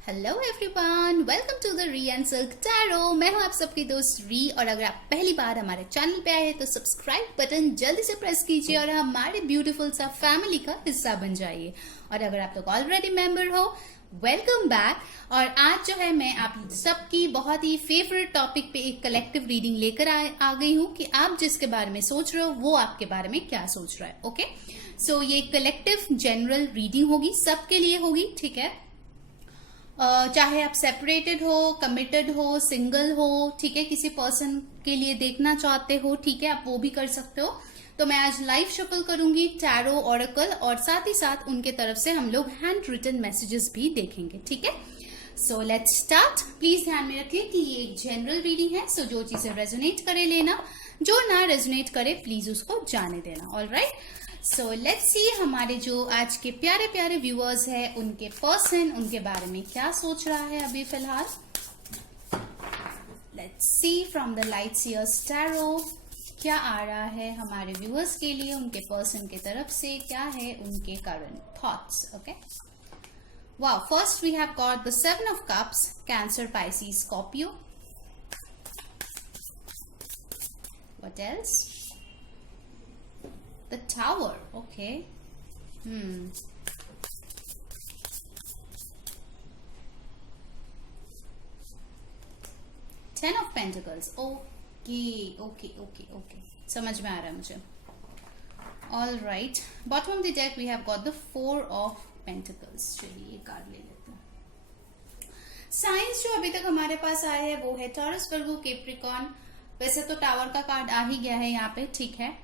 Hello everyone, welcome to the Ree and Silk Tarot. मैं हूं आप सबकी दोस्त री, और अगर आप पहली बार हमारे चैनल पे आए हैं तो सब्सक्राइब बटन जल्दी से प्रेस कीजिए और हमारे ब्यूटीफुल सा फैमिली का हिस्सा बन जाइए। और अगर आप लोग ऑलरेडी मेंबर हो, वेलकम बैक। और आज जो है मैं आप सबकी बहुत ही फेवरेट टॉपिक पे एक कलेक्टिव रीडिंग लेकर आ गई हूँ कि आप जिसके बारे में सोच रहे हो वो आपके बारे में क्या सोच रहा है। ओके, सो ये कलेक्टिव जनरल रीडिंग होगी, सबके लिए होगी, ठीक है। चाहे आप सेपरेटेड हो, कमिटेड हो, सिंगल हो, ठीक है, किसी पर्सन के लिए देखना चाहते हो, ठीक है, आप वो भी कर सकते हो। तो मैं आज लाइव शफल करूंगी टैरो ऑरेकल, और साथ ही साथ उनके तरफ से हम लोग हैंड रिटन मैसेजेस भी देखेंगे, ठीक है। So let's start. प्लीज ध्यान में रखिए कि ये एक जनरल रीडिंग है, सो जो चीजें रेजोनेट करे लेना, जो ना रेजोनेट करे प्लीज उसको जाने देना। ऑलराइट, सो लेट्स सी हमारे जो आज के प्यारे प्यारे व्यूअर्स हैं उनके पर्सन उनके बारे में क्या सोच रहा है अभी फिलहाल। Let's see from the Light Seer's Tarot क्या आ रहा है हमारे व्यूअर्स के लिए, उनके पर्सन के तरफ से क्या है उनके current thoughts. Okay, wow, first we have got the 7 of cups, Cancer, Pisces, Scorpio. What else? The Tower, okay. 10 of Pentacles, okay. समझ में आ रहा है मुझे। All right, bottom of the deck we have got the 4 of Pentacles। चलिए ये card ले लेते हैं। साइंस जो अभी तक हमारे पास आए हैं वो है टॉरस, वर्गो, कैप्रिकॉर्न। वैसे तो टावर का कार्ड आ ही गया है यहाँ पे, ठीक है।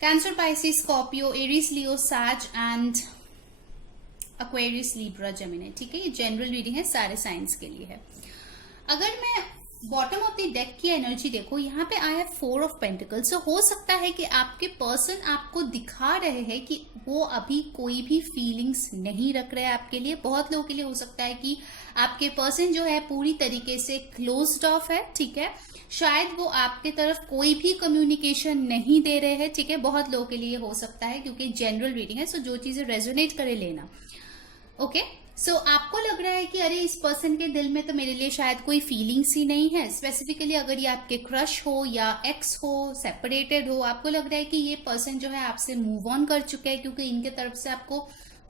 Cancer, Pisces, Scorpio, Aries, Leo, सैज एंड एक्वेरियस, लिब्रा, जेमिनी, ठीक है। ये जनरल रीडिंग है, सारे साइंस के लिए है। अगर मैं बॉटम ऑफ द डेक की एनर्जी देखो, यहाँ पे आया है 4 ऑफ पेंटिकल्स। तो हो सकता है कि आपके पर्सन आपको दिखा रहे हैं कि वो अभी कोई भी फीलिंग्स नहीं रख रहे हैं आपके लिए। बहुत लोगों के लिए हो सकता है कि आपके पर्सन जो है पूरी तरीके से क्लोज्ड ऑफ है, ठीक है। शायद वो आपके तरफ कोई भी कम्युनिकेशन नहीं दे रहे हैं, ठीक है। बहुत लोगों के लिए हो सकता है, क्योंकि जनरल रीडिंग है, सो जो चीजें रेजोनेट करे लेना। ओके, सो आपको लग रहा है कि अरे इस पर्सन के दिल में तो मेरे लिए शायद कोई फीलिंग्स ही नहीं है। स्पेसिफिकली अगर ये आपके क्रश हो या एक्स हो, सेपरेटेड हो, आपको लग रहा है कि ये पर्सन जो है आपसे मूव ऑन कर चुका है, क्योंकि इनके तरफ से आपको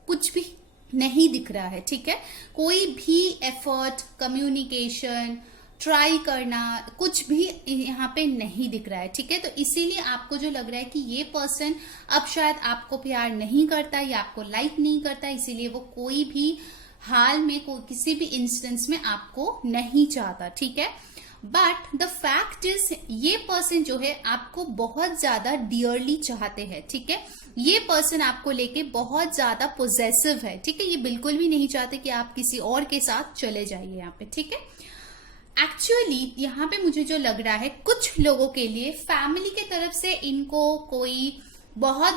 कुछ भी नहीं दिख रहा है, ठीक है। कोई भी एफर्ट, कम्युनिकेशन, ट्राई करना, कुछ भी यहाँ पे नहीं दिख रहा है, ठीक है। तो इसीलिए आपको जो लग रहा है कि ये पर्सन अब शायद आपको प्यार नहीं करता या आपको लाइक नहीं करता, इसीलिए वो कोई भी हाल में किसी भी इंस्टेंस में आपको नहीं चाहता, ठीक है। बट द फैक्ट इज ये पर्सन जो है आपको बहुत ज्यादा डियरली चाहते हैं, ठीक है। ये पर्सन आपको लेके बहुत ज्यादा पोजेसिव है, ठीक है। ये बिल्कुल भी नहीं चाहते कि आप किसी और के साथ चले जाइए यहाँ पे, ठीक है। एक्चुअली यहाँ पे मुझे जो लग रहा है, कुछ लोगों के लिए फैमिली के तरफ से इनको कोई बहुत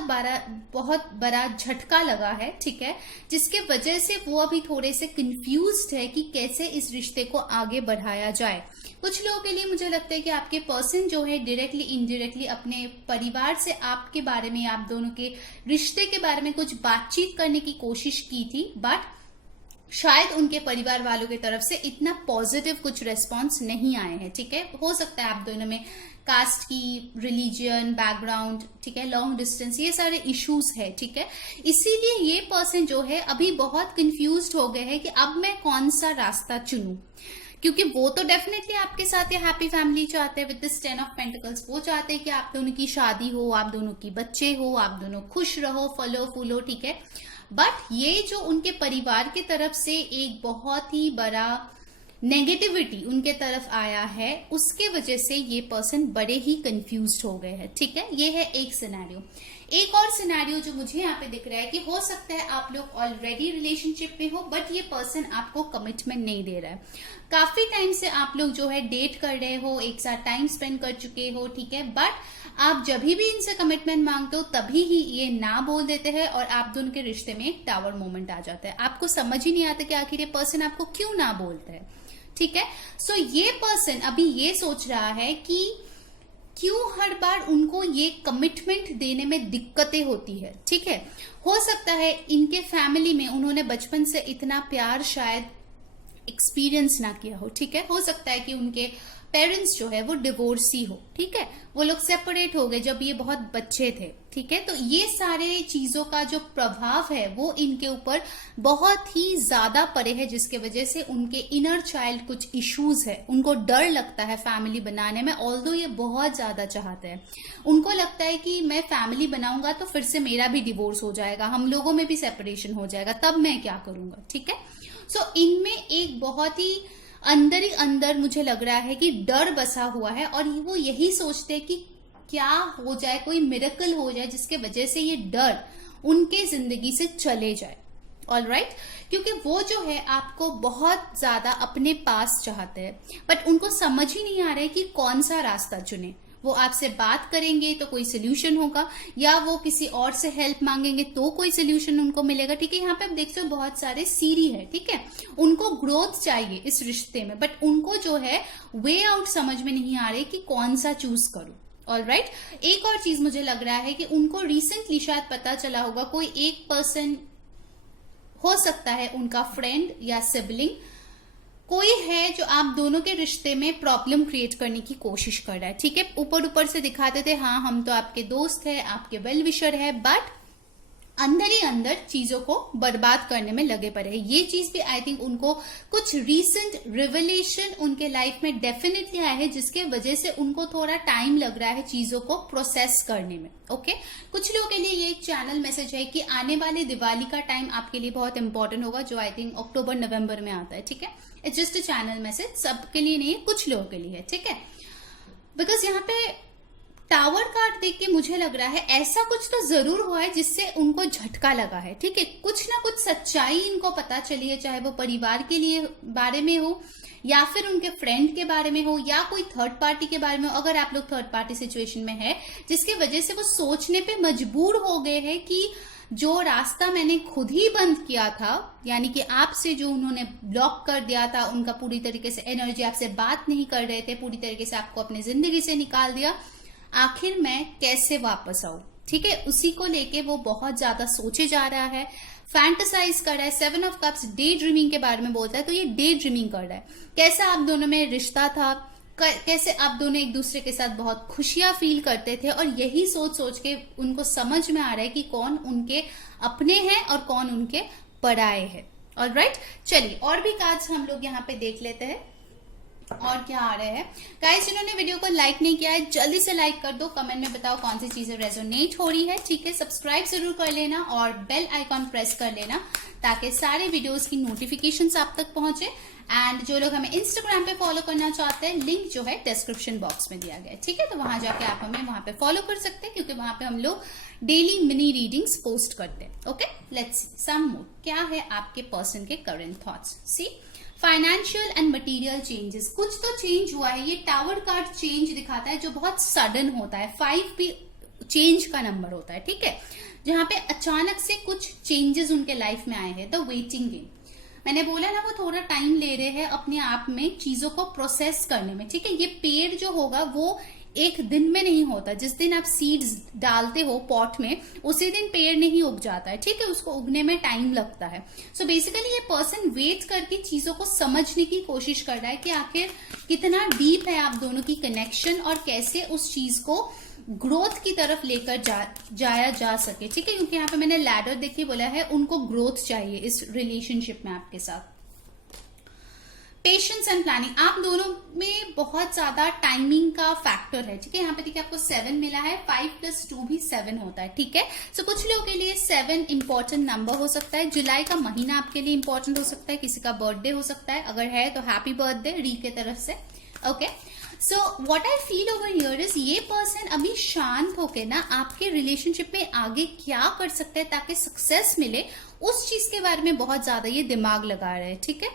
बड़ा झटका लगा है, ठीक है, जिसके वजह से वो अभी थोड़े से कंफ्यूज्ड है कि कैसे इस रिश्ते को आगे बढ़ाया जाए। कुछ लोगों के लिए मुझे लगता है कि आपके पर्सन जो है डायरेक्टली इनडायरेक्टली अपने परिवार से आपके बारे में, आप दोनों के रिश्ते के बारे में कुछ बातचीत करने की कोशिश की थी, बट शायद उनके परिवार वालों की तरफ से इतना पॉजिटिव कुछ रेस्पॉन्स नहीं आए हैं, ठीक है। हो सकता है आप दोनों में कास्ट की, रिलीजियन, बैकग्राउंड, ठीक है, लॉन्ग डिस्टेंस, ये सारे इश्यूज है, ठीक है। इसीलिए ये पर्सन जो है अभी बहुत कंफ्यूज्ड हो गए हैं कि अब मैं कौन सा रास्ता चुनूं, क्योंकि वो तो डेफिनेटली आपके साथ ये हैप्पी फैमिली चाहते हैं विद दिस 10 ऑफ पेंटिकल्स। वो चाहते हैं कि आप दोनों की शादी हो, आप दोनों की बच्चे हो, आप दोनों खुश रहो, फलो फूलो, ठीक है। बट ये जो उनके परिवार की तरफ से एक बहुत ही बड़ा नेगेटिविटी उनके तरफ आया है, उसके वजह से ये पर्सन बड़े ही कंफ्यूज्ड हो गए हैं, ठीक है। ये है एक सिनेरियो। एक और सिनेरियो जो मुझे यहाँ पे दिख रहा है कि हो सकता है आप लोग ऑलरेडी रिलेशनशिप में हो, बट ये पर्सन आपको कमिटमेंट नहीं दे रहा है। काफी टाइम से आप लोग जो है डेट कर रहे हो, एक साथ टाइम स्पेंड कर चुके हो, ठीक है। बट आप जब भी इनसे कमिटमेंट मांगते हो तभी ही ये ना बोल देते हैं, और आप दोनों के रिश्ते में एक टावर मोमेंट आ जाता है। आपको समझ ही नहीं आता कि आखिर ये पर्सन आपको क्यों ना बोलते हैं, ठीक है। सो ये पर्सन अभी ये सोच रहा है कि क्यों हर बार उनको ये कमिटमेंट देने में दिक्कतें होती है, ठीक है। हो सकता है इनके फैमिली में उन्होंने बचपन से इतना प्यार शायद एक्सपीरियंस ना किया हो, ठीक है। हो सकता है कि उनके पेरेंट्स जो है वो डिवोर्सी हो, ठीक है, वो लोग सेपरेट हो गए जब ये बहुत बच्चे थे, ठीक है। तो ये सारे चीजों का जो प्रभाव है वो इनके ऊपर बहुत ही ज्यादा पड़े है, जिसके वजह से उनके इनर चाइल्ड कुछ इश्यूज है। उनको डर लगता है फैमिली बनाने में, ऑल्दो ये बहुत ज्यादा चाहते हैं। उनको लगता है कि मैं फैमिली बनाऊंगा तो फिर से मेरा भी डिवोर्स हो जाएगा, हम लोगों में भी सेपरेशन हो जाएगा, तब मैं क्या करूंगा, ठीक है। सो इनमें एक बहुत ही अंदर ही अंदर मुझे लग रहा है कि डर बसा हुआ है, और वो यही सोचते हैं कि क्या हो जाए, कोई मिरेकल हो जाए जिसके वजह से ये डर उनके जिंदगी से चले जाए। ऑल राइट, क्योंकि वो जो है आपको बहुत ज्यादा अपने पास चाहते हैं, बट उनको समझ ही नहीं आ रहा है कि कौन सा रास्ता चुने। वो आपसे बात करेंगे तो कोई सोल्यूशन होगा, या वो किसी और से हेल्प मांगेंगे तो कोई सोल्यूशन उनको मिलेगा, ठीक है। यहाँ पे आप देख सकते हो बहुत सारे सीरी है, ठीक है। उनको ग्रोथ चाहिए इस रिश्ते में, बट उनको जो है वे आउट समझ में नहीं आ रही कि कौन सा चूज करूं। ऑल राइट, एक और चीज मुझे लग रहा है कि उनको रिसेंटली शायद पता चला होगा, कोई एक पर्सन हो सकता है उनका फ्रेंड या सिबलिंग, कोई है जो आप दोनों के रिश्ते में प्रॉब्लम क्रिएट करने की कोशिश कर रहा है, ठीक है। ऊपर ऊपर से दिखाते थे हाँ हम तो आपके दोस्त है, आपके वेल विशर है, बट अंदर ही अंदर चीजों को बर्बाद करने में लगे पड़े हैं। ये चीज भी आई थिंक उनको कुछ रीसेंट रिवलेशन उनके लाइफ में डेफिनेटली आया है, जिसके वजह से उनको थोड़ा टाइम लग रहा है चीजों को प्रोसेस करने में। ओके, कुछ लोगों के लिए ये एक चैनल मैसेज है कि आने वाले दिवाली का टाइम आपके लिए बहुत इंपॉर्टेंट होगा, जो आई थिंक अक्टूबर नवंबर में आता है, ठीक है। It's just a channel message, सबके लिए नहीं है, कुछ लोगों के लिए है, ठीक है। बिकॉज यहाँ पे टावर कार्ड देख के मुझे लग रहा है ऐसा कुछ तो जरूर हुआ है जिससे उनको झटका लगा है, ठीक है। कुछ ना कुछ सच्चाई इनको पता चली है, चाहे वो परिवार के लिए बारे में हो, या फिर उनके फ्रेंड के बारे में हो, या कोई थर्ड पार्टी के बारे में हो। अगर आप लोग थर्ड पार्टी सिचुएशन में है, जिसकी वजह से वो सोचने पे मजबूर हो गए हैं कि जो रास्ता मैंने खुद ही बंद किया था, यानी कि आपसे जो उन्होंने ब्लॉक कर दिया था, उनका पूरी तरीके से एनर्जी, आपसे बात नहीं कर रहे थे, पूरी तरीके से आपको अपनी जिंदगी से निकाल दिया, आखिर मैं कैसे वापस आऊं, ठीक है। उसी को लेके वो बहुत ज्यादा सोचे जा रहा है, फैंटेसाइज कर रहा है। 7 ऑफ कप्स डे ड्रीमिंग के बारे में बोलता है, तो ये डे ड्रीमिंग कर रहा है, कैसा आप दोनों में रिश्ता था, कैसे आप दोनों एक दूसरे के साथ बहुत खुशियां फील करते थे, और यही सोच सोच के उनको समझ में आ रहा है कि कौन उनके अपने हैं और कौन उनके पराए हैं। ऑलराइट, चलिए और भी कार्ड्स हम लोग यहाँ पे देख लेते हैं और क्या आ रहे हैं। गाइस, जिन्होंने वीडियो को लाइक नहीं किया है जल्दी से लाइक कर दो, कमेंट में बताओ कौन सी चीजें रेजोनेट हो रही है, ठीक है। सब्सक्राइब जरूर कर लेना और बेल आइकॉन प्रेस कर लेना, ताकि सारे वीडियोस की नोटिफिकेशंस आप तक पहुंचे। एंड जो लोग हमें इंस्टाग्राम पे फॉलो करना चाहते हैं, लिंक जो है डिस्क्रिप्शन बॉक्स में दिया गया है, ठीक है। तो वहां जाके आप हमें वहां पे फॉलो कर सकते हैं, क्योंकि वहां पे हम लोग डेली मिनी रीडिंग्स पोस्ट करते हैं। ओके, लेट्स सी सम मोर, क्या है आपके पर्सन के current thoughts. See, financial and material changes, कुछ तो चेंज हुआ है। ये टावर कार्ड चेंज दिखाता है जो बहुत सडन होता है, 5 भी चेंज का नंबर होता है, ठीक है, जहां पे अचानक से कुछ चेंजेस उनके लाइफ में आए हैं। द वेटिंग गेम, मैंने बोला ना, वो थोड़ा टाइम ले रहे हैं अपने आप में चीजों को प्रोसेस करने में, ठीक है। ये पेड़ जो होगा वो एक दिन में नहीं होता, जिस दिन आप सीड्स डालते हो पॉट में उसी दिन पेड़ नहीं उग जाता है, ठीक है, उसको उगने में टाइम लगता है। सो बेसिकली ये पर्सन वेट करके चीजों को समझने की कोशिश कर रहा है कि आखिर कितना डीप है आप दोनों की कनेक्शन, और कैसे उस चीज को ग्रोथ की तरफ लेकर जाया जा सके, ठीक है। क्योंकि यहाँ पे मैंने लैडर देखिए बोला है, उनको ग्रोथ चाहिए इस रिलेशनशिप में आपके साथ। पेशेंस एंड प्लानिंग, आप दोनों में बहुत ज्यादा टाइमिंग का फैक्टर है, ठीक है। यहाँ पे देखिए आपको 7 मिला है, 5 + 2 भी 7 होता है, ठीक है। सो कुछ लोगों के लिए 7 इंपॉर्टेंट नंबर हो सकता है। जुलाई का महीना आपके लिए इंपॉर्टेंट हो सकता है, किसी का बर्थडे हो सकता है, अगर है तो हैप्पी बर्थडे री के तरफ से। Okay, so what I feel over here is, ये पर्सन अभी शांत होके ना आपके रिलेशनशिप में आगे क्या कर सकता है ताकि सक्सेस मिले, उस चीज के बारे में बहुत ज्यादा ये दिमाग लगा रहे हैं, ठीक है,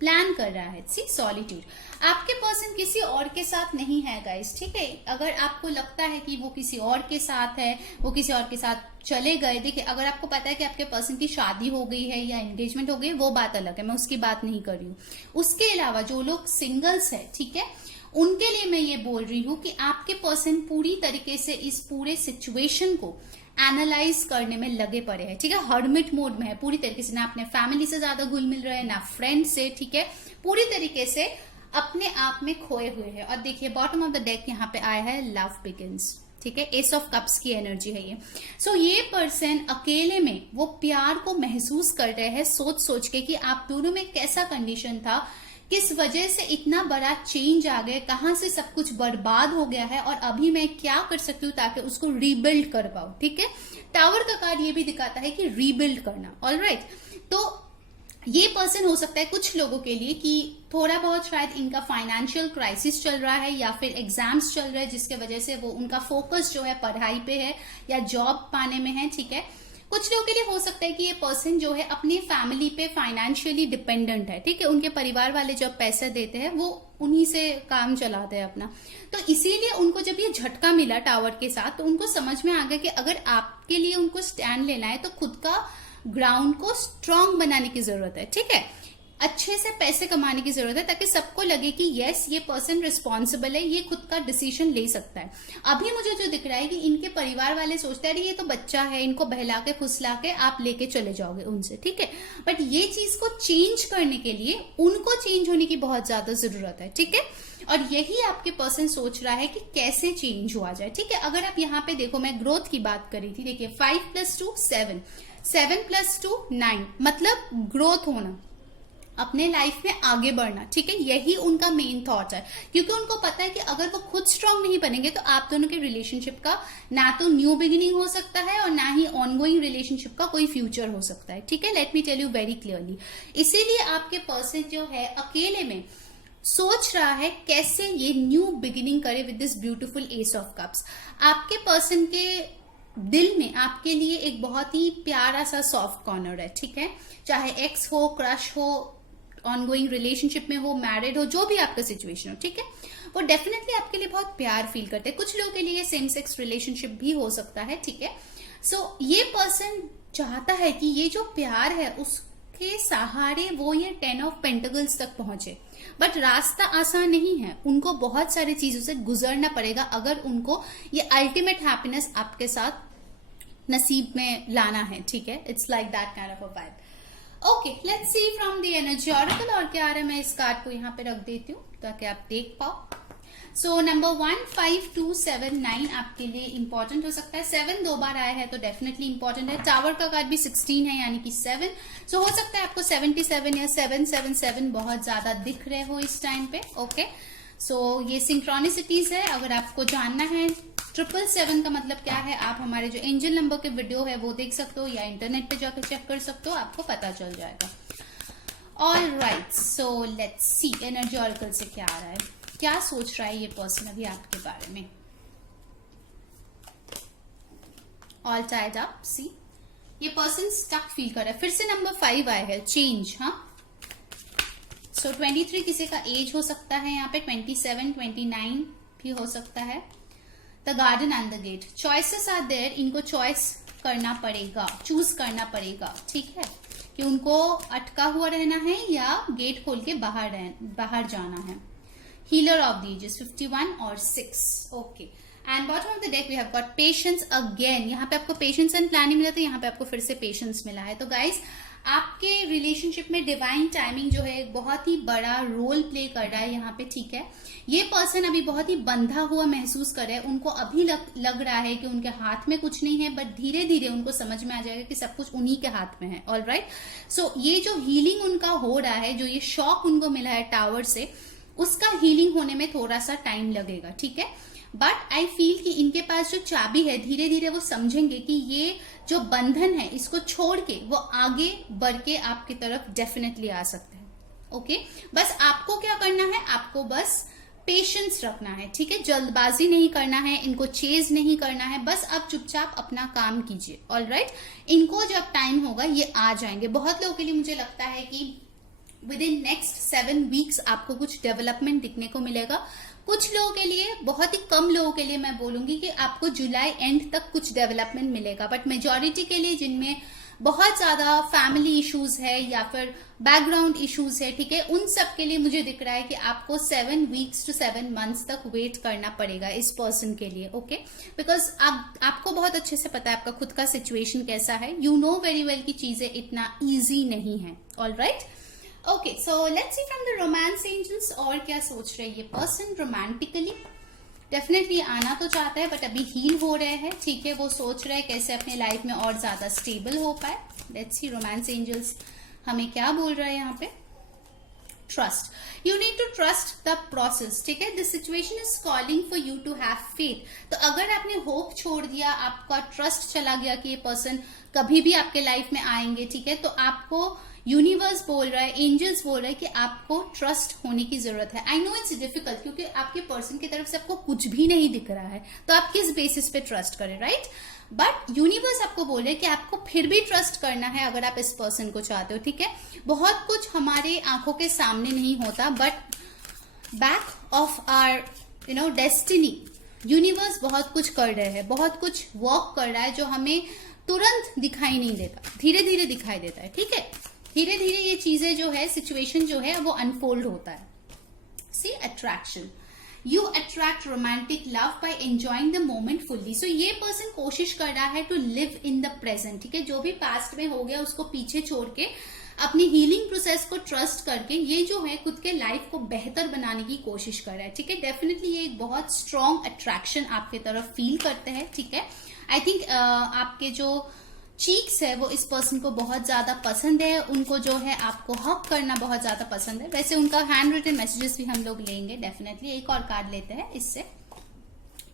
प्लान कर रहा है। सी, सॉलिट्यूड, आपके पर्सन किसी और के साथ नहीं है गाइस, ठीक है। अगर आपको लगता है कि वो किसी और के साथ है, वो किसी और के साथ चले गए, देखिए अगर आपको पता है कि आपके पर्सन की शादी हो गई है या एंगेजमेंट हो गई है, वो बात अलग है, मैं उसकी बात नहीं कर रही हूँ। उसके अलावा जो लोग सिंगल्स है, ठीक है, उनके लिए मैं ये बोल रही हूँ कि आपके पर्सन पूरी तरीके से इस पूरे सिचुएशन को एनालाइज करने में लगे पड़े हैं, ठीक है, हर्मिट मोड में है पूरी तरीके से, ना अपने फैमिली से ज्यादा घुल मिल रहे हैं, ना फ्रेंड से, ठीक है, पूरी तरीके से अपने आप में खोए हुए हैं। और देखिए बॉटम ऑफ द डेक यहाँ पे आया है लव बिगिंस, ठीक है, एस ऑफ कप्स की एनर्जी है ये। सो ये पर्सन अकेले में वो प्यार को महसूस कर रहे हैं, सोच सोच के कि आप दोनों में कैसा कंडीशन था, किस वजह से इतना बड़ा चेंज आ गया, कहां से सब कुछ बर्बाद हो गया है और अभी मैं क्या कर सकती हूँ ताकि उसको रीबिल्ड कर पाऊं, ठीक है। टावर का कार्ड ये भी दिखाता है कि रीबिल्ड करना, ऑलराइट। तो ये पर्सन हो सकता है कुछ लोगों के लिए कि थोड़ा बहुत शायद इनका फाइनेंशियल क्राइसिस चल रहा है या फिर एग्जाम्स चल रहे हैं जिसके वजह से वो उनका फोकस जो है पढ़ाई पे है या जॉब पाने में है, ठीक है। कुछ लोगों के लिए हो सकता है कि ये पर्सन जो है अपनी फैमिली पे फाइनेंशियली डिपेंडेंट है, ठीक है, उनके परिवार वाले जब पैसे देते हैं वो उन्हीं से काम चलाते हैं अपना। तो इसीलिए उनको जब ये झटका मिला टावर के साथ तो उनको समझ में आ गया कि अगर आपके लिए उनको स्टैंड लेना है तो खुद का ग्राउंड को स्ट्रांग बनाने की जरूरत है, ठीक है, अच्छे से पैसे कमाने की जरूरत है ताकि सबको लगे कि यस ये पर्सन रिस्पॉन्सिबल है, ये खुद का डिसीजन ले सकता है। अभी मुझे जो दिख रहा है कि इनके परिवार वाले सोचते हैं ये तो बच्चा है, इनको बहला के फुसला के आप लेके चले जाओगे उनसे, ठीक है, बट ये चीज को चेंज करने के लिए उनको चेंज होने की बहुत ज्यादा जरूरत है, ठीक है। और यही आपके पर्सन सोच रहा है कि कैसे चेंज हुआ जाए, ठीक है। अगर आप यहाँ पे देखो, मैं ग्रोथ की बात करी थी, देखिए 5 + 2 7, 7 + 2 9, मतलब ग्रोथ होना, अपने लाइफ में आगे बढ़ना, ठीक है, यही उनका मेन थॉट है। क्योंकि उनको पता है कि अगर वो खुद स्ट्रांग नहीं बनेंगे तो आप दोनों के रिलेशनशिप का ना तो न्यू बिगिनिंग हो सकता है और ना ही ऑनगोइंग रिलेशनशिप का कोई फ्यूचर हो सकता है, ठीक है। Let me tell you very clearly, इसीलिए आपके पर्सन जो है अकेले में सोच रहा है कैसे ये न्यू बिगिनिंग करे with this beautiful S of cups. आपके पर्सन के दिल में आपके लिए एक बहुत ही प्यारा सा सॉफ्ट कॉर्नर है, ठीक है, चाहे एक्स हो, क्रश हो, ऑनगोइंग रिलेशनशिप में हो, मैरिड हो, जो भी आपका सिचुएशन हो, ठीक है, वो डेफिनेटली आपके लिए बहुत प्यार फील करते हैं। कुछ लोगों के लिए सेम सेक्स रिलेशनशिप भी हो सकता है, ठीक है। सो ये पर्सन चाहता है कि ये जो प्यार है उसके सहारे वो ये 10 ऑफ पेंटिकल्स तक पहुंचे, बट रास्ता आसान नहीं है, उनको बहुत सारी चीजों से गुजरना पड़ेगा अगर उनको ये अल्टीमेट हैप्पीनेस आपके साथ नसीब में लाना है, ठीक है। It's like that kind of a vibe. Okay, let's see from the energy oracle और क्या आ रहा है। मैं इस कार्ड को यहाँ पे रख देती हूँ ताकि आप देख पाओ। सो नंबर 1 5 2 7 9 आपके लिए इंपॉर्टेंट हो सकता है। 7 दो बार आया है तो डेफिनेटली इंपॉर्टेंट है। टावर का कार्ड भी 16 है यानी कि 7, सो हो सकता है आपको 77 या 777 बहुत ज्यादा दिख रहे हो इस टाइम पे। ओके, सो ये सिंक्रोनिसिटीज है। अगर आपको जानना है 777 का मतलब क्या है, आप हमारे जो एंजल नंबर के वीडियो है वो देख सकते हो या इंटरनेट पे जाकर चेक कर सकते हो, आपको पता चल जाएगा। All right, so let's C energy oracle से क्या आ रहा है, क्या सोच रहा है ये पर्सन अभी आपके बारे में। ऑल टाइड अप, सी ये पर्सन स्टक फील कर रहा है। फिर से नंबर 5 आया है, चेंज। हाँ, सो 23 किसी का एज हो सकता है यहाँ पे, 27 29 भी हो सकता है। The garden and the gate, choices are there, इनको चॉइस करना पड़ेगा, चूज करना पड़ेगा, ठीक है, कि उनको अटका हुआ रहना है या गेट खोल के बाहर जाना है। हीलर ऑफ द एजेस 51 और 6। Okay, and bottom of the deck we have got patience again. यहाँ पे आपको पेशेंस एंड प्लानिंग मिला था, यहाँ पे आपको फिर से पेशेंस मिला है। तो गाइज आपके रिलेशनशिप में डिवाइन टाइमिंग जो है बहुत ही बड़ा रोल प्ले कर रहा है यहाँ पे, ठीक है। ये पर्सन अभी बहुत ही बंधा हुआ महसूस कर रहे हैं, उनको अभी लग रहा है कि उनके हाथ में कुछ नहीं है, बट धीरे धीरे उनको समझ में आ जाएगा कि सब कुछ उन्हीं के हाथ में है। ऑल राइट, सो ये जो हीलिंग उनका हो रहा है, जो ये शॉक उनको मिला है टावर से, उसका हीलिंग होने में थोड़ा सा टाइम लगेगा, ठीक है। बट आई फील कि इनके पास जो चाबी है, धीरे धीरे वो समझेंगे कि ये जो बंधन है इसको छोड़ के वो आगे बढ़ के आपकी तरफ डेफिनेटली आ सकते हैं। ओके, बस आपको क्या करना है, आपको बस पेशेंस रखना है, ठीक है, जल्दबाजी नहीं करना है, इनको चेज नहीं करना है, बस आप चुपचाप अपना काम कीजिए। ऑल राइट, इनको जब टाइम होगा ये आ जाएंगे। बहुत लोगों के लिए मुझे लगता है कि विद इन नेक्स्ट 7 वीक्स आपको कुछ डेवलपमेंट दिखने को मिलेगा। कुछ लोगों के लिए, बहुत ही कम लोगों के लिए मैं बोलूंगी कि आपको जुलाई एंड तक कुछ डेवलपमेंट मिलेगा, बट मेजॉरिटी के लिए जिनमें बहुत ज्यादा फैमिली इश्यूज है या फिर बैकग्राउंड इश्यूज है, ठीक है, उन सब के लिए मुझे दिख रहा है कि आपको 7 वीक्स टू 7 मंथ्स तक वेट करना पड़ेगा इस पर्सन के लिए, ओके, बिकॉज आपको बहुत अच्छे से पता है आपका खुद का सिचुएशन कैसा है, यू नो वेरी वेल की चीजें इतना ईजी नहीं है। All right, okay, so let's see from the romance angels और क्या सोच रहे हैं ये पर्सन रोमांटिकली। डेफिनेटली आना तो चाहता है बट अभी हील हो रहे हैं, ठीक है, वो सोच रहे हैं कैसे अपने लाइफ में और ज्यादा स्टेबल हो पाए। लेट्स सी रोमांस एंजल्स हमें क्या बोल रहा है यहाँ पे। Trust, you need to trust the process, ठीक है, this situation is calling for you to have faith. तो अगर आपने होप छोड़ दिया, आपका ट्रस्ट चला गया कि ये पर्सन कभी भी आपके लाइफ में आएंगे, ठीक है, तो आपको यूनिवर्स बोल रहा है, एंजल्स बोल रहा है कि आपको ट्रस्ट होने की जरूरत है। आई नो इट्स डिफिकल्ट क्योंकि आपके पर्सन की तरफ से आपको कुछ भी नहीं दिख रहा है, तो आप किस बेसिस पे ट्रस्ट करें, राइट? बट यूनिवर्स आपको बोले कि आपको फिर भी ट्रस्ट करना है अगर आप इस पर्सन को चाहते हो, ठीक है। बहुत कुछ हमारे आंखों के सामने नहीं होता, but back of our destiny universe बहुत कुछ कर रहे हैं, बहुत कुछ वर्क कर रहा है जो हमें तुरंत दिखाई नहीं देता, धीरे धीरे दिखाई देता है, ठीक है। धीरे धीरे ये चीजें जो है, सिचुएशन जो है वो अनफोल्ड होता है। See attraction, you attract romantic love by enjoying the moment fully. So ये पर्सन कोशिश कर रहा है to live in the present, ठीक है, जो भी पास्ट में हो गया उसको पीछे छोड़ के अपनी हीलिंग प्रोसेस को ट्रस्ट करके ये जो है खुद के लाइफ को बेहतर बनाने की कोशिश कर रहा है, ठीक है। डेफिनेटली ये एक बहुत स्ट्रॉन्ग अट्रैक्शन आपके तरफ फील करते हैं, ठीक है। आई थिंक आपके जो चीक्स है वो इस पर्सन को बहुत ज्यादा पसंद है, उनको जो है आपको हक करना बहुत ज्यादा पसंद है। वैसे उनका हैंड रिटन मैसेजेस भी हम लोग लेंगे डेफिनेटली। एक और कार्ड लेते हैं इससे।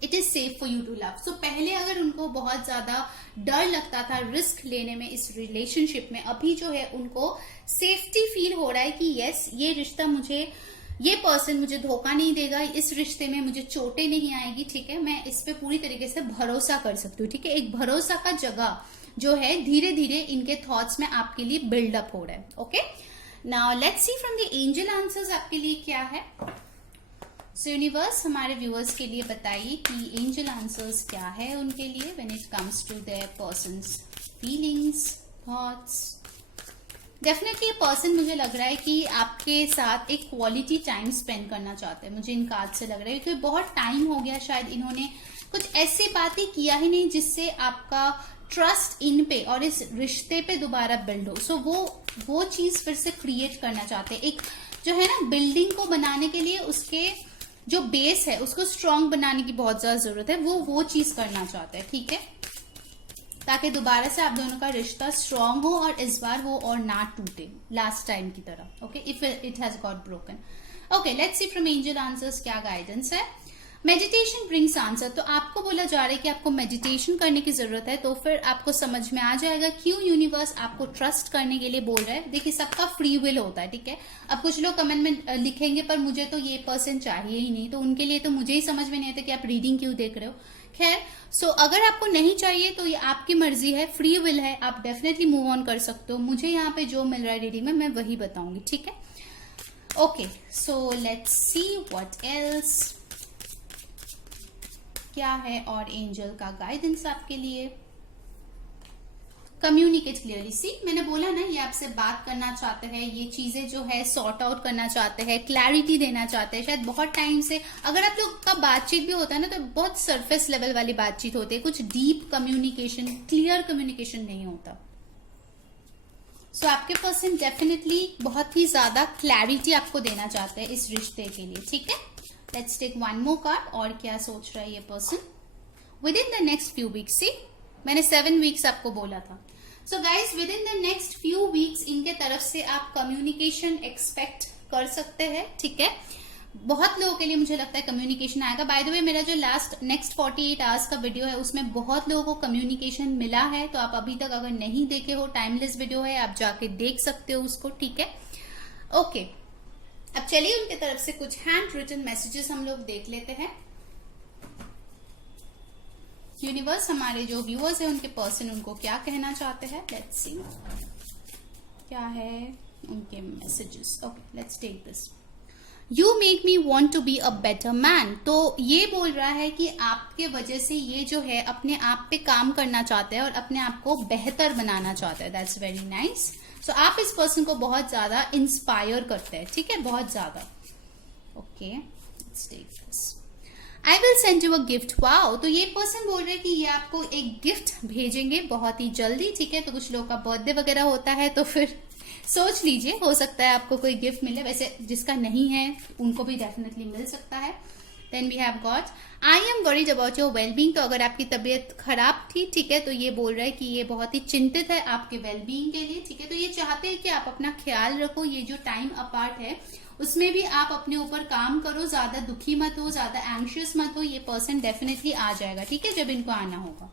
It is safe for you to love. So पहले अगर उनको बहुत ज्यादा डर लगता था रिस्क लेने में इस रिलेशनशिप में, अभी जो है उनको सेफ्टी फील हो रहा है कि यस ये रिश्ता ये पर्सन मुझे धोखा नहीं देगा, इस रिश्ते में मुझे चोटें नहीं आएगी, ठीक है, मैं इस पे पूरी तरीके से भरोसा कर सकती हूँ, ठीक है। एक भरोसा का जगह जो है धीरे धीरे इनके थॉट्स में आपके लिए बिल्डअप हो रहा है, okay. Now let's see from the angel answers आपके लिए क्या है। सो यूनिवर्स हमारे व्यूअर्स के लिए बताइए कि एंजल आंसर्स क्या है उनके लिए when it comes to their person's feelings, thoughts. Definitely ये पर्सन मुझे लग रहा है कि आपके साथ एक क्वालिटी टाइम स्पेंड करना चाहते हैं, मुझे इन कार्ड से लग रहा है, क्योंकि बहुत टाइम हो गया शायद इन्होंने कुछ ऐसी बातें किया ही नहीं जिससे आपका ट्रस्ट इन पे और इस रिश्ते पे दोबारा बिल्ड हो। सो वो चीज फिर से क्रिएट करना चाहते हैं। एक जो है ना बिल्डिंग को बनाने के लिए उसके जो बेस है उसको स्ट्रांग बनाने की बहुत ज्यादा जरूरत है, वो चीज करना चाहते हैं, ठीक है, ताकि दोबारा से आप दोनों का रिश्ता स्ट्रांग हो और इस बार वो और ना टूटे लास्ट टाइम की तरह, okay, if it has got broken. Okay, let's see from angel answers क्या गाइडेंस है। Meditation brings answer. तो आपको बोला जा रहा है कि आपको मेडिटेशन करने की जरूरत है, तो फिर आपको समझ में आ जाएगा क्यों यूनिवर्स आपको ट्रस्ट करने के लिए बोल रहा है। देखिए सबका फ्री विल होता है, ठीक है। अब कुछ लोग कमेंट में लिखेंगे पर मुझे तो ये पर्सन चाहिए ही नहीं, तो उनके लिए तो मुझे ही समझ में नहीं आता कि आप रीडिंग क्यों देख रहे हो। खैर, सो अगर आपको नहीं चाहिए तो ये आपकी मर्जी है, फ्री विल है, आप डेफिनेटली मूव ऑन कर सकते हो। मुझे यहाँ पे जो मिल रहा है रीडिंग में मैं वही बताऊंगी, ठीक है। Okay, so let's see what else क्या है और एंजल का गाइडेंस आपके लिए। Communicate clearly. सी मैंने बोला ना ये आपसे बात करना चाहते हैं, ये चीजें जो है सॉर्ट आउट करना चाहते हैं, क्लैरिटी देना चाहते हैं। शायद बहुत टाइम से अगर आप लोग का बातचीत भी होता है ना तो बहुत सरफेस लेवल वाली बातचीत होती है, कुछ डीप कम्युनिकेशन, क्लियर कम्युनिकेशन नहीं होता। सो आपके पर्सन डेफिनेटली बहुत ही ज्यादा क्लैरिटी आपको देना चाहते हैं इस रिश्ते के लिए, ठीक है। Let's take one more card. और क्या सोच रहा है ये person within the next few weeks. See मैंने 7 वीक्स आपको बोला था। So guys within the next few weeks इनके तरफ से आप कम्युनिकेशन एक्सपेक्ट कर सकते हैं, ठीक है। बहुत लोगों के लिए मुझे लगता है कम्युनिकेशन आएगा। बाय द वे मेरा जो नेक्स्ट 48 आवर्स का वीडियो है उसमें बहुत लोगों को कम्युनिकेशन मिला है, तो आप अभी तक अगर नहीं देखे हो, टाइमलेस वीडियो है, आप जाके देख सकते हो उसको, ठीक है। ओके, अब चलिए उनके तरफ से कुछ हैंड रिटन मैसेजेस हम लोग देख लेते हैं। यूनिवर्स हमारे जो व्यूअर्स हैं उनके पर्सन उनको क्या कहना चाहते हैं। लेट्स सी क्या है उनके messages. Okay, let's take this. You make me want to be a better man. तो ये बोल रहा है कि आपके वजह से ये जो है अपने आप पे काम करना चाहते हैं और अपने आप को बेहतर बनाना चाहते हैं। That's very nice. सो आप इस पर्सन को बहुत ज्यादा इंस्पायर करते हैं, ठीक है, बहुत ज्यादा। Okay, let's take this. I will send you a gift. Wow, तो ये पर्सन बोल रहे हैं कि ये आपको एक गिफ्ट भेजेंगे बहुत ही जल्दी, ठीक है। तो कुछ लोगों का बर्थडे वगैरह होता है तो फिर सोच लीजिए, हो सकता है आपको कोई गिफ्ट मिले। वैसे जिसका नहीं है उनको भी डेफिनेटली मिल सकता है। Then we have got I am worried about your wellbeing. तो अगर आपकी तबीयत खराब थी, ठीक है, तो ये बोल रहा है कि ये बहुत ही चिंतित है आपके वेलबींग के लिए, ठीक है। तो ये चाहते हैं कि आप अपना ख्याल रखो। ये जो टाइम अपार्ट है उसमें भी आप अपने ऊपर काम करो, ज्यादा दुखी मत हो, ज्यादा एंग्शियस मत हो। ये पर्सन डेफिनेटली आ जाएगा, ठीक है, जब इनको आना होगा।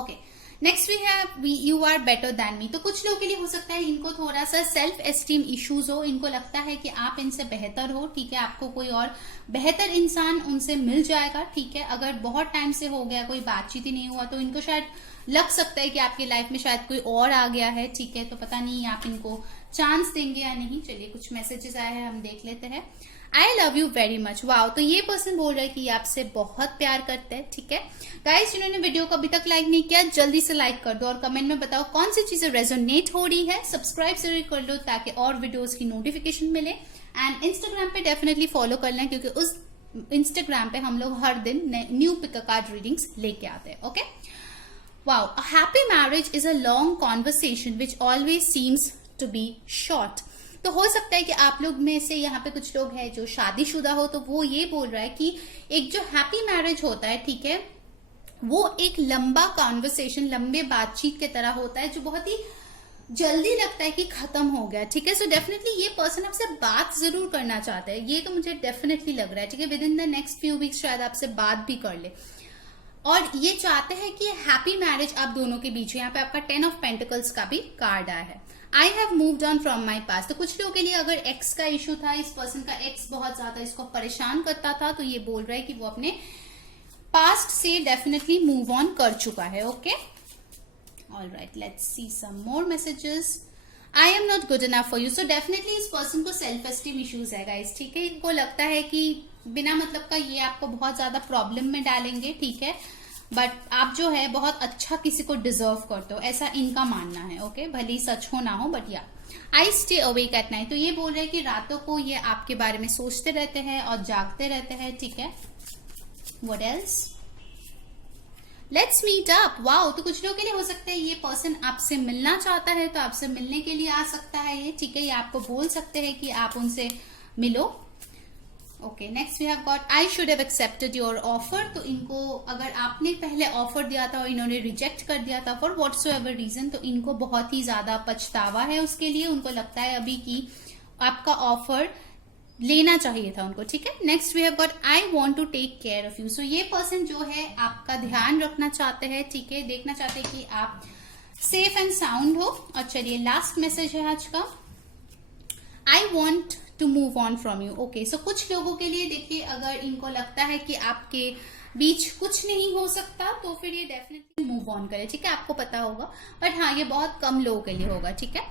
Okay, next we have you are better than me. तो कुछ लोगों के लिए हो सकता है इनको थोड़ा सा सेल्फ एस्टीम इश्यूज हो, इनको लगता है कि आप इनसे बेहतर हो, ठीक है, आपको कोई और बेहतर इंसान उनसे मिल जाएगा, ठीक है। अगर बहुत टाइम से हो गया, कोई बातचीत ही नहीं हुआ, तो इनको शायद लग सकता है कि आपकी लाइफ में शायद कोई और आ गया है, ठीक है। तो पता नहीं आप इनको चांस देंगे या नहीं। चलिए, कुछ मैसेजेस आए हैं, हम देख लेते हैं। I love you very much. Wow, तो ये पर्सन बोल रहा है कि आपसे बहुत प्यार करते हैं, ठीक है। गाइस, जिन्होंने वीडियो को अभी तक लाइक नहीं किया, जल्दी से लाइक कर दो और कमेंट में बताओ कौन सी चीजें रेजोनेट हो रही है। सब्सक्राइब जरूर कर लो ताकि और वीडियोस की नोटिफिकेशन मिले। एंड इंस्टाग्राम पे डेफिनेटली फॉलो कर लें, क्योंकि उस इंस्टाग्राम पे हम लोग हर दिन न्यू पिक कार्ड रीडिंग्स लेके आते हैं। Okay, wow, a happy marriage is a long conversation which always seems to be short. तो हो सकता है कि आप लोग में से यहाँ पे कुछ लोग हैं जो शादीशुदा हो, तो वो ये बोल रहा है कि एक जो हैप्पी मैरिज होता है, ठीक है, वो एक लंबा कॉन्वर्सेशन, लंबे बातचीत की तरह होता है, जो बहुत ही जल्दी लगता है कि खत्म हो गया, ठीक है। सो डेफिनेटली ये पर्सन आपसे बात जरूर करना चाहता है, ये तो मुझे डेफिनेटली लग रहा है, ठीक है। With in the next few weeks शायद आपसे बात भी कर ले, और ये चाहते हैं कि हैप्पी मैरिज आप दोनों के बीच। यहाँ पे आपका 10 ऑफ पेंटिकल्स का भी कार्ड आया है। I have moved on from my past. तो कुछ लोगों के लिए अगर एक्स का इशू था, इस पर्सन का एक्स बहुत ज्यादा इसको परेशान करता था, तो ये बोल रहा है कि वो अपने पास्ट से डेफिनेटली मूव ऑन कर चुका है। Okay, all right, let's see some more messages. I am not good enough for you. So definitely इस पर्सन को सेल्फ एस्टीम इश्यूज है गाइस, ठीक है। इनको लगता है कि बिना मतलब का ये आपको बहुत ज्यादा प्रॉब्लम में डालेंगे, ठीक है, बट आप जो है बहुत अच्छा किसी को डिजर्व करते हो, ऐसा इनका मानना है। ओके, भले ही सच हो ना हो, बट या I stay awake at night. तो ये बोल रहे हैं कि रातों को ये आपके बारे में सोचते रहते हैं और जागते रहते हैं, ठीक है। What else? Let's meet up. Wow, तो कुछ लोगों के लिए हो सकता है ये पर्सन आपसे मिलना चाहता है, तो आपसे मिलने के लिए आ सकता है ये, ठीक है। ये आपको बोल सकते हैं कि आप उनसे मिलो। Okay, next we have got I should have accepted your offer. तो इनको अगर आपने पहले ऑफर दिया था और इन्होंने रिजेक्ट कर दिया था फॉर व्हाटसोएवर रीजन, तो इनको बहुत ही ज्यादा पछतावा है उसके लिए। उनको लगता है अभी कि आपका ऑफर लेना चाहिए था उनको, ठीक है। Next we have got I want to take care of you. So ये पर्सन जो है आपका ध्यान रखना चाहते हैं, ठीक है, देखना चाहते हैं कि आप सेफ एंड साउंड हो। और चलिए, लास्ट मैसेज है आज का, I want to move on from you. Okay, so कुछ लोगों के लिए देखिए, अगर इनको लगता है कि आपके बीच कुछ नहीं हो सकता, तो फिर ये डेफिनेटली मूव ऑन करे, ठीक है, आपको पता होगा। बट हाँ, ये बहुत कम लोगों के लिए होगा, ठीक है।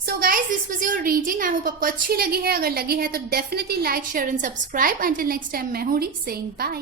So guys, this was your reading. I hope आपको अच्छी लगी है। अगर लगी है तो definitely like, share and subscribe. Until next time, मैं हूँ री सेइंग बाय।